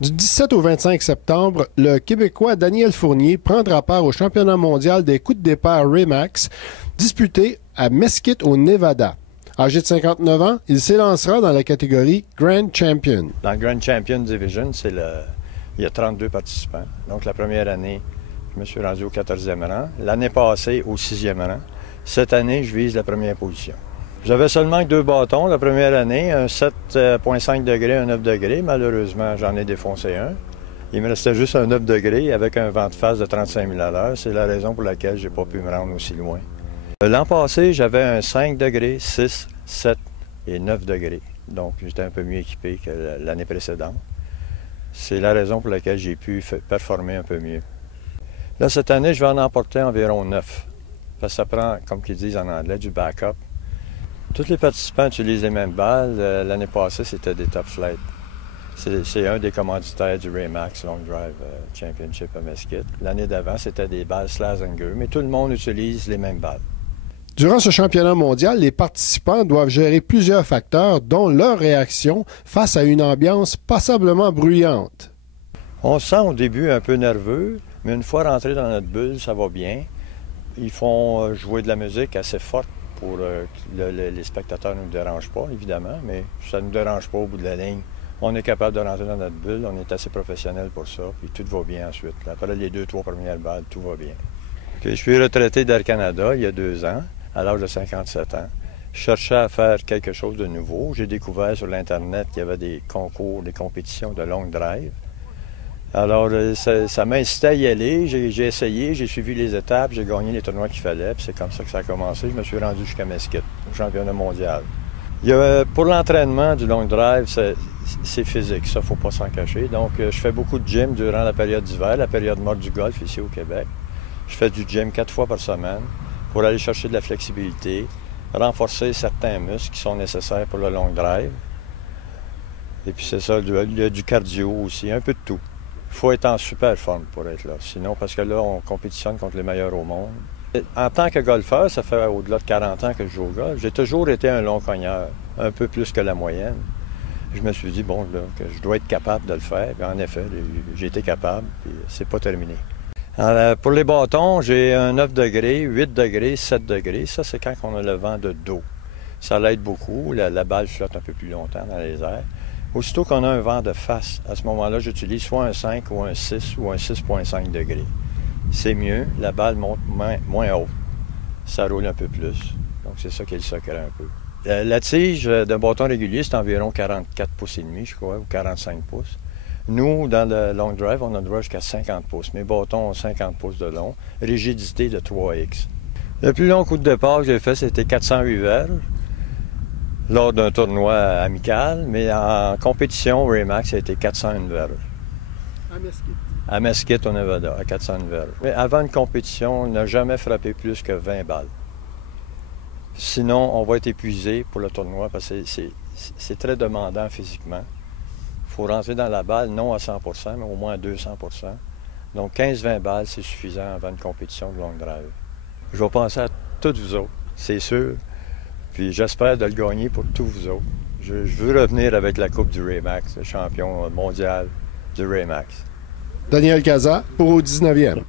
Du 17 au 25 septembre, le Québécois Daniel Fournier prendra part au championnat mondial des coups de départ Remax, disputé à Mesquite au Nevada. Âgé de 59 ans, il s'élancera dans la catégorie Grand Champion. Dans le Grand Champion Division, il y a 32 participants. Donc la première année, je me suis rendu au 14e rang. L'année passée, au 6e rang. Cette année, je vise la première position. J'avais seulement que 2 bâtons la première année, un 7,5 degrés, un 9 degrés. Malheureusement, j'en ai défoncé un. Il me restait juste un 9 degrés avec un vent de face de 35 000 à l'heure. C'est la raison pour laquelle je n'ai pas pu me rendre aussi loin. L'an passé, j'avais un 5 degrés, 6, 7 et 9 degrés. Donc, j'étais un peu mieux équipé que l'année précédente. C'est la raison pour laquelle j'ai pu performer un peu mieux. Là, cette année, je vais en emporter environ 9. Parce que ça prend, comme ils disent en anglais, du backup. Tous les participants utilisent les mêmes balles. L'année passée, c'était des Top Flight. C'est un des commanditaires du Remax Long Drive Championship à Mesquite. L'année d'avant, c'était des balles Slazenger, mais tout le monde utilise les mêmes balles. Durant ce championnat mondial, les participants doivent gérer plusieurs facteurs, dont leur réaction face à une ambiance passablement bruyante. On se sent au début un peu nerveux, mais une fois rentré dans notre bulle, ça va bien. Ils font jouer de la musique assez forte pour que les spectateurs ne nous dérangent pas, évidemment, mais ça ne nous dérange pas au bout de la ligne. On est capable de rentrer dans notre bulle, on est assez professionnel pour ça, puis tout va bien ensuite. Après les 2-3 premières balles, tout va bien. Okay, je suis retraité d'Air Canada il y a 2 ans, à l'âge de 57 ans. Je cherchais à faire quelque chose de nouveau. J'ai découvert sur l'Internet qu'il y avait des concours, des compétitions de long drive. Alors, ça m'a incité à y aller. J'ai essayé, j'ai suivi les étapes, j'ai gagné les tournois qu'il fallait, puis c'est comme ça que ça a commencé. Je me suis rendu jusqu'à Mesquite, au championnat mondial. Pour l'entraînement du long drive, c'est physique, ça, il ne faut pas s'en cacher. Donc, je fais beaucoup de gym durant la période d'hiver, la période morte du golf ici au Québec. Je fais du gym 4 fois par semaine pour aller chercher de la flexibilité, renforcer certains muscles qui sont nécessaires pour le long drive. Et puis c'est ça, il y a du cardio aussi, un peu de tout. Il faut être en super forme pour être là. Sinon, parce que là, on compétitionne contre les meilleurs au monde. En tant que golfeur, ça fait au-delà de 40 ans que je joue au golf. J'ai toujours été un long cogneur, un peu plus que la moyenne. Je me suis dit, bon, là, que je dois être capable de le faire. Puis en effet, j'ai été capable, puis c'est pas terminé. Alors, pour les bâtons, j'ai un 9 degrés, 8 degrés, 7 degrés. Ça, c'est quand on a le vent de dos. Ça l'aide beaucoup. La balle flotte un peu plus longtemps dans les airs. Aussitôt qu'on a un vent de face, à ce moment-là, j'utilise soit un 5 ou un 6 ou un 6,5 degrés. C'est mieux, la balle monte moins haut. Ça roule un peu plus. Donc, c'est ça qui est le secret un peu. La tige d'un bâton régulier, c'est environ 44 pouces et demi, je crois, ou 45 pouces. Nous, dans le long drive, on a le droit jusqu'à 50 pouces. Mes bâtons ont 50 pouces de long, rigidité de 3X. Le plus long coup de départ que j'ai fait, c'était 408 verges lors d'un tournoi amical, mais en compétition, Remax, ça a été 401 verges. À Mesquite? À Mesquite, au Nevada, à 401 verges. Mais avant une compétition, on n'a jamais frappé plus que 20 balles. Sinon, on va être épuisé pour le tournoi parce que c'est très demandant physiquement. Il faut rentrer dans la balle, non à 100 mais au moins à 200 Donc 15-20 balles, c'est suffisant avant une compétition de long drive. Je vais penser à tous vous autres, c'est sûr. Puis j'espère de le gagner pour tous vous autres. Je veux revenir avec la Coupe du Remax, le champion mondial du Remax. Daniel Cazat pour au 19e.